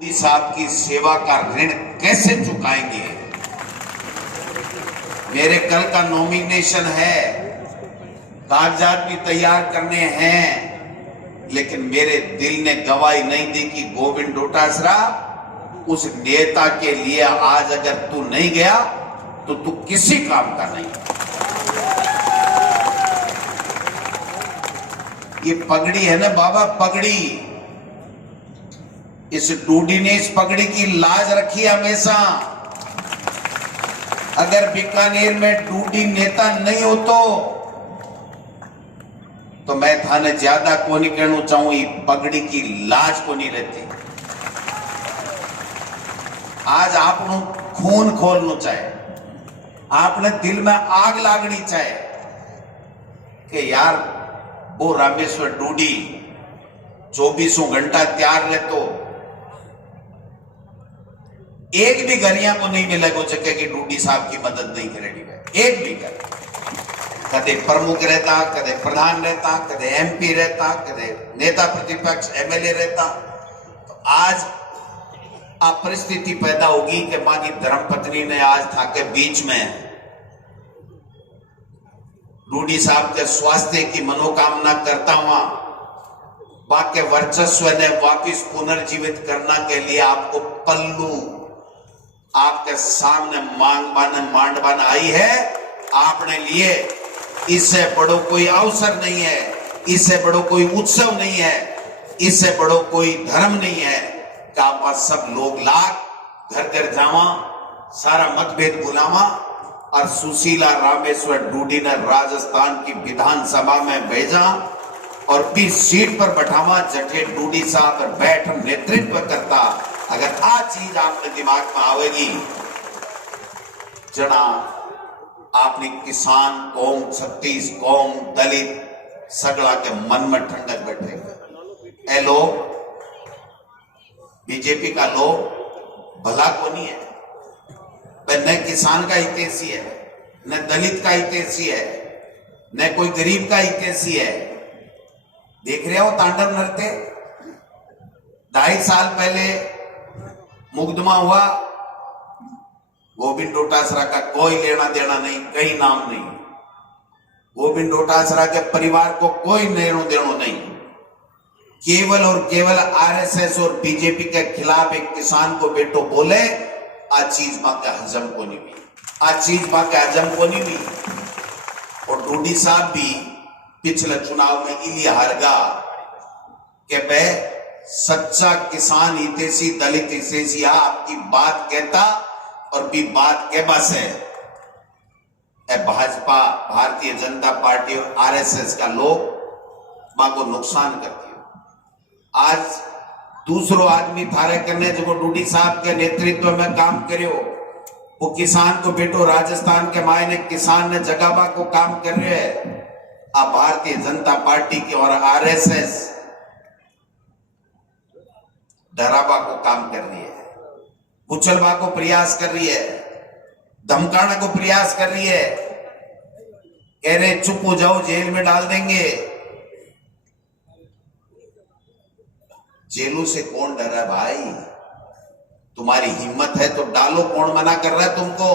मोदी साहब की सेवा का ऋण कैसे चुकाएंगे। मेरे कल का नॉमिनेशन है, कागजात भी तैयार करने हैं, लेकिन मेरे दिल ने गवाही नहीं दी कि गोविंद डोटासरा उस नेता के लिए आज अगर तू नहीं गया तो तू किसी काम का नहीं। ये पगड़ी है ना बाबा, पगड़ी, इस डूडी ने इस पगड़ी की लाज रखी हमेशा। अगर बीकानेर में डूडी नेता नहीं हो तो मैं थाने ज्यादा को नहीं कहना चाहूं, ये पगड़ी की लाज को नहीं रहती। आज आपनो खून खोलना चाहे, आपने दिल में आग लागनी चाहे कि यार वो रामेश्वर डूडी 24 घंटा तैयार रहते, एक भी गरिया को नहीं मिला को चक्के कि डूडी साहब की मदद नहीं करेगी। एक भी कर, कदे प्रमुख रहता, कदे प्रधान रहता, कदे एमपी रहता, कदे नेता प्रतिपक्ष एमएलए रहता। तो आज आप परिस्थिति पैदा होगी कि मां की धर्मपत्नी ने आज था के बीच में डूडी साहब के स्वास्थ्य की मनोकामना करता हुआ बाके वर्चस्व ने वापिस पुनर्जीवित करना के लिए आपको पल्लू आपके सामने मांडवान आई है। आपने लिए, इससे बड़ो कोई अवसर नहीं है, इससे बड़ो कोई उत्सव नहीं है, इससे बड़ो कोई धर्म नहीं है कि आप सब लोग लाख घर घर जावा, सारा मतभेद बुलावा और सुशीला रामेश्वर डूडी ने राजस्थान की विधानसभा में भेजा और 20 सीट पर बैठावा, जटे डूडी साहब बैठ नेतृत्व करता। अगर आ चीज आपने दिमाग में आवेगी जना आपने किसान कौम, छत्तीस कौम, दलित सगड़ा के मन में ठंडक बैठेगा। ए लोग, बीजेपी का लोग भला को नहीं है, न किसान का हितैषी है, न दलित का हितैषी है, न कोई गरीब का हितैषी है। देख रहे हो तांडव नृत्य, 2.5 साल पहले मुकदमा हुआ, गोविंद डोटासरा का कोई लेना देना नहीं, कहीं नाम नहीं, गोविंद डोटासरा के परिवार को कोई लेनो देनो नहीं। केवल और केवल आरएसएस और बीजेपी के खिलाफ एक किसान को बेटो बोले, आज चीज मां के हजम को नहीं हुई, आज चीज मां के हजम को नहीं हुई। और डूडी साहब भी पिछले चुनाव में इलिए हार गा कि वह सच्चा किसान हितैषी, दलित हितैषी आपकी बात कहता और भी बात के बस है। भाजपा, भारतीय जनता पार्टी और आरएसएस का लोग मां को नुकसान करती है। आज दूसरो आदमी थारे करने जो डूडी साहब के नेतृत्व में काम करियो, वो किसान को बेटो राजस्थान के मायने किसान ने जगाबा को काम कर रहे हैं। अब भारतीय जनता पार्टी की और आरएसएस डराबा को काम कर रही है, कुचलबा को प्रयास कर रही है, धमकाने को प्रयास कर रही है, कह रहे चुप हो जाओ, जेल में डाल देंगे। जेलों से कौन डर रहा है भाई? तुम्हारी हिम्मत है तो डालो, कौन मना कर रहा है तुमको?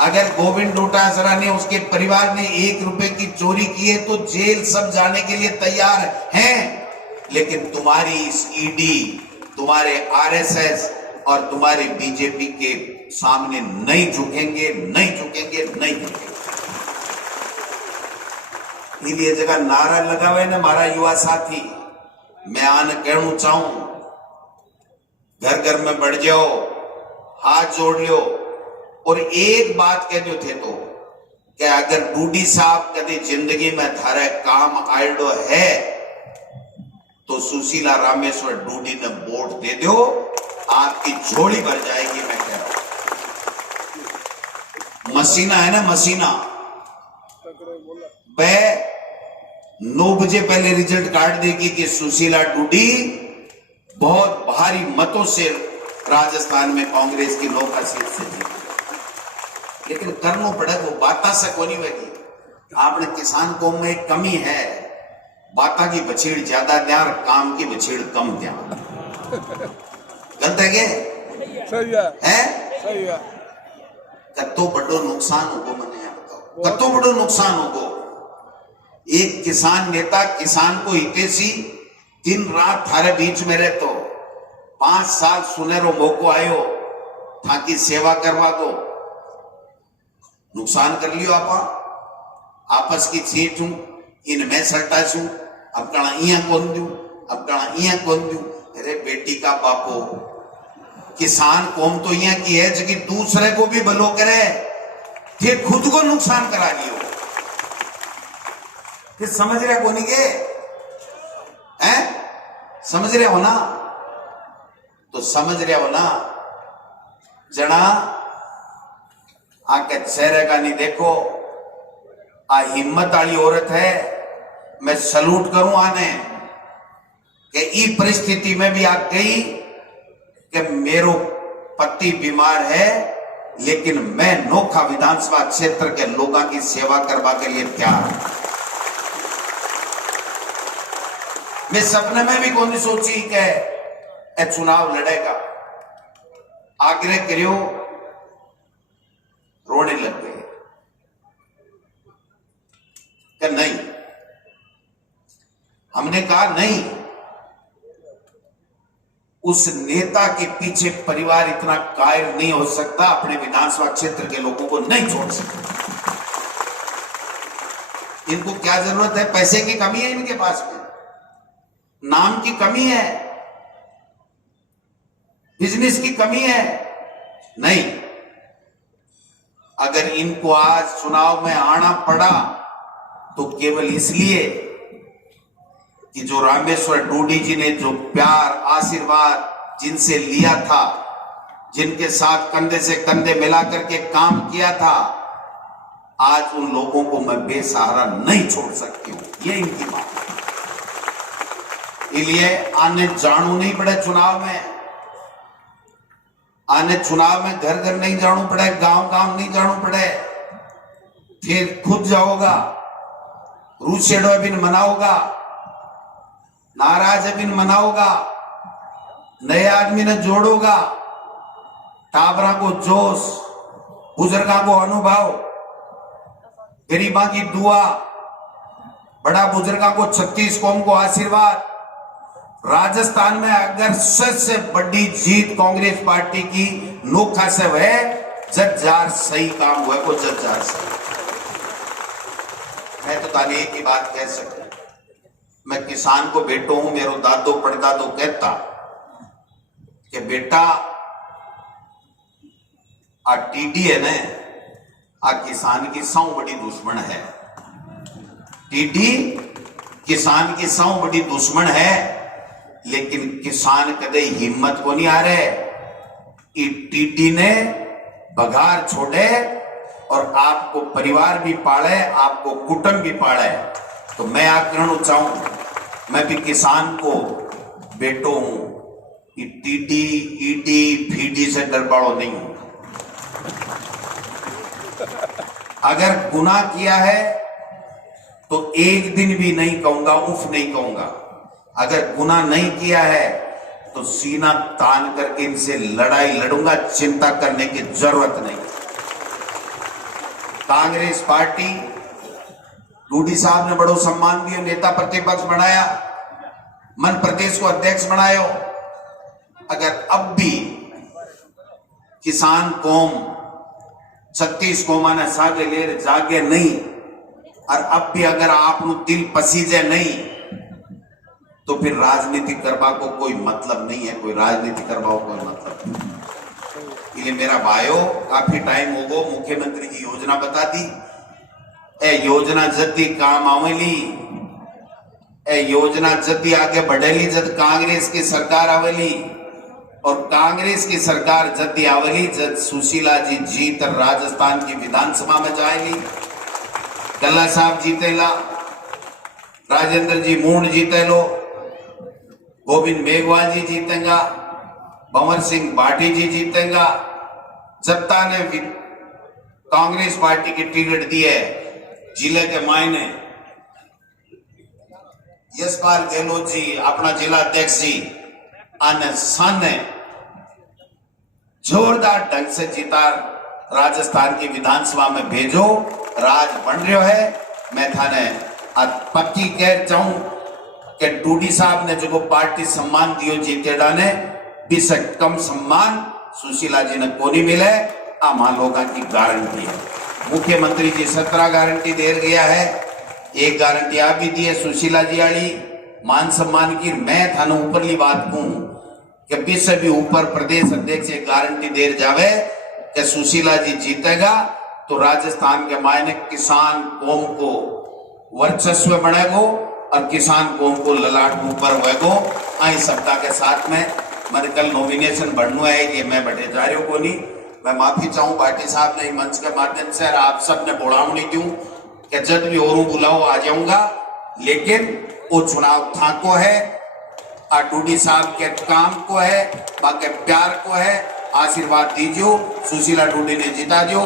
अगर गोविंद डोटासरा ने, उसके परिवार ने 1 रुपए की चोरी की है तो जेल सब जाने के लिए तैयार हैं, लेकिन तुम्हारी इस ईडी, तुम्हारे आरएसएस और तुम्हारे बीजेपी के सामने नहीं झुकेंगे, नहीं झुकेंगे, नहीं झुकेंगे। इसलिए जगह नारा लगावे ना मारा युवा साथी, मैं आने कहना चाहूं, घर घर में बढ़ जाओ, हाथ जोड़ लो और एक बात कह दो थे तो कि अगर डूडी साहब कभी जिंदगी में थारे काम आयडो है तो सुशीला रामेश्वर डूडी ने वोट दे दो, आपकी झोली भर जाएगी। मैं कह रहा हूं, मसीना है ना, मसीना, वह 9 बजे पहले रिजल्ट काट देगी कि सुशीला डूडी बहुत भारी मतों से राजस्थान में कांग्रेस की नौका सीट से जीती। लेकिन करना पड़े, वो बाता से कोनी होगी। आपने किसान कौम में एक कमी है, बाता की बछेड़ ज्यादा द्या और काम की बछेड़ कम द्या। गलत है के सही है हैं? सही है कतो बड़ो नुकसान होगो, मैंने यहाँ बताओ कतो बड़ो नुकसान होगो। एक किसान नेता किसान को हितेशी दिन रात थारे बीच में रहतो, 5 साल सुनेरो मौको आयो ताकि सेवा करवा दो, नुकसान कर लियो आपा आपस की चीट हूं इनमें सल्टा छू, अब कणा इया कौन दू, अब कणा इया कौन दू। अरे बेटी का बापो, किसान कौम तो इया की है जो कि दूसरे को भी भलो करे, फिर खुद को नुकसान करा लियो। फिर समझ रहे कोनी के हैं? समझ रहे हो ना? तो समझ रहे हो ना, जना आके चेहरे का नहीं देखो, आ हिम्मत वाली औरत है, मैं सलूट करूं आने कि ई परिस्थिति में भी आ गई कि मेरो पति बीमार है लेकिन मैं नोखा विधानसभा क्षेत्र के लोगों की सेवा करवा के लिए तैयार हूं। मैं सपने में भी कौन सोची कि चुनाव लड़ेगा, आग्रह करियो, रोने लग गए कि नहीं। हमने कहा नहीं, उस नेता के पीछे परिवार इतना कायर नहीं हो सकता, अपने विधानसभा क्षेत्र के लोगों को नहीं छोड़ सकता। इनको क्या जरूरत है? पैसे की कमी है इनके पास में, नाम की कमी है, बिजनेस की कमी है? नहीं। अगर इनको आज चुनाव में आना पड़ा तो केवल इसलिए कि जो रामेश्वर डूडी जी ने जो प्यार आशीर्वाद जिनसे लिया था, जिनके साथ कंधे से कंधे मिला करके काम किया था, आज उन लोगों को मैं बेसहारा नहीं छोड़ सकती हूं, ये इनकी बात है। इसलिए आने जाणू नहीं पड़े चुनाव में, आने चुनाव में घर घर नहीं जाणू पड़े, गांव गांव नहीं जाणू पड़े, फिर खुद जाओगा, रूसेडो बिन मनाओगा, नाराज बिन मनाओगा, नए आदमी ने जोड़ोगा, टाबरा को जोश, बुजुर्गा को अनुभव, गरीबा की दुआ, बड़ा बुजुर्गा को 36 कौम को आशीर्वाद। राजस्थान में अगर सबसे बड़ी जीत कांग्रेस पार्टी की नोखा से है, जज्जार सही काम हुआ वो जज्जार सही। मैं तो ताली एक ही बात कह सकता, मैं किसान को बेटो हूं, मेरो दादो पड़दादो कहता कि बेटा आ टीडी है ने आ किसान की सौ बड़ी दुश्मन है, टीडी किसान की सौ बड़ी दुश्मन है, लेकिन किसान कदे हिम्मत को नहीं आ रहे। टीटी ने बघार छोड़े और आपको परिवार भी पाले, आपको कुटुंब भी पाले। तो मैं आग्रह चाहूं, मैं भी किसान को बेटो हूं, टीडी ईडी फीडी से डरबाड़ो नहीं हूं। अगर गुनाह किया है तो एक दिन भी नहीं कहूंगा, उफ नहीं कहूंगा। अगर गुनाह नहीं किया है तो सीना तान करके इनसे लड़ाई लड़ूंगा, चिंता करने की जरूरत नहीं। कांग्रेस पार्टी, डूडी साहब ने बड़ो सम्मान दिया, नेता प्रतिपक्ष बनाया, मन प्रदेश को अध्यक्ष बनायो। अगर अब भी किसान कौम 36 कौमा ने सागे ले जागे नहीं, और अब भी अगर आप दिल पसीजे नहीं, तो फिर राजनीति करवा को कोई मतलब नहीं है, कोई राजनीति करवाओ कोई मतलब नहीं। ये मेरा भाइयों, काफी टाइम हो गो, मुख्यमंत्री की योजना बता दी, ए योजना जल्दी काम आवेली, ए योजना जल्दी आगे बढ़ेली जब कांग्रेस की सरकार आवेली, और कांग्रेस की सरकार जल्दी आवेली जब सुशीला जी जीत राजस्थान की विधानसभा में जाएगी, कल्ला साहब जीतेला, राजेंद्र जी मूड जीतेलो, गोविंद मेघवाल जी जीतेगा, भंवर सिंह भाटी जी जीतेगा। जनता ने कांग्रेस पार्टी की टिकट दी है, जिले के मायने यशपाल गहलोत जी अपना जिला अध्यक्ष जी, અને સાને जोरदार ढंग से जीता राजस्थान की विधानसभा में भेजो। राज बन रहा है। मैं थाने पक्की कह चाहूं कि डूडी साहब ने जो पार्टी सम्मान दियो जीतेड़ा ने से कम सम्मान सुशीला जी ने को नहीं मिले। आम लोगों की गारंटी है। मुख्यमंत्री जी 17 गारंटी दे गया है। एक गारंटी आप भी दी है सुशीला जी वाली मान सम्मान की। मैं थाने ऊपरली बात कहूं कि बीच से भी ऊपर प्रदेश अध्यक्ष एक गारंटी दे जावे कि सुशीला जी जीतेगा तो राजस्थान के मायने किसान कौम को वर्चस्व बढ़ेगो और किसान कौम को ललाट ऊपर होएगो। आई सप्ताह के साथ में मेरे कल नॉमिनेशन बढ़ना है कि मैं बैठे जा रही हूँ को नहीं। मैं माफी चाहूँ पार्टी साहब ने मंच के माध्यम से और आप सब ने बोलावनी क्यों कि जब भी और बुलाओ आ जाऊंगा, लेकिन वो चुनाव था को है डूडी साहब के काम को है, बाकी प्यार को है। आशीर्वाद दीजियो, सुशीला डूडी ने जिता दियो।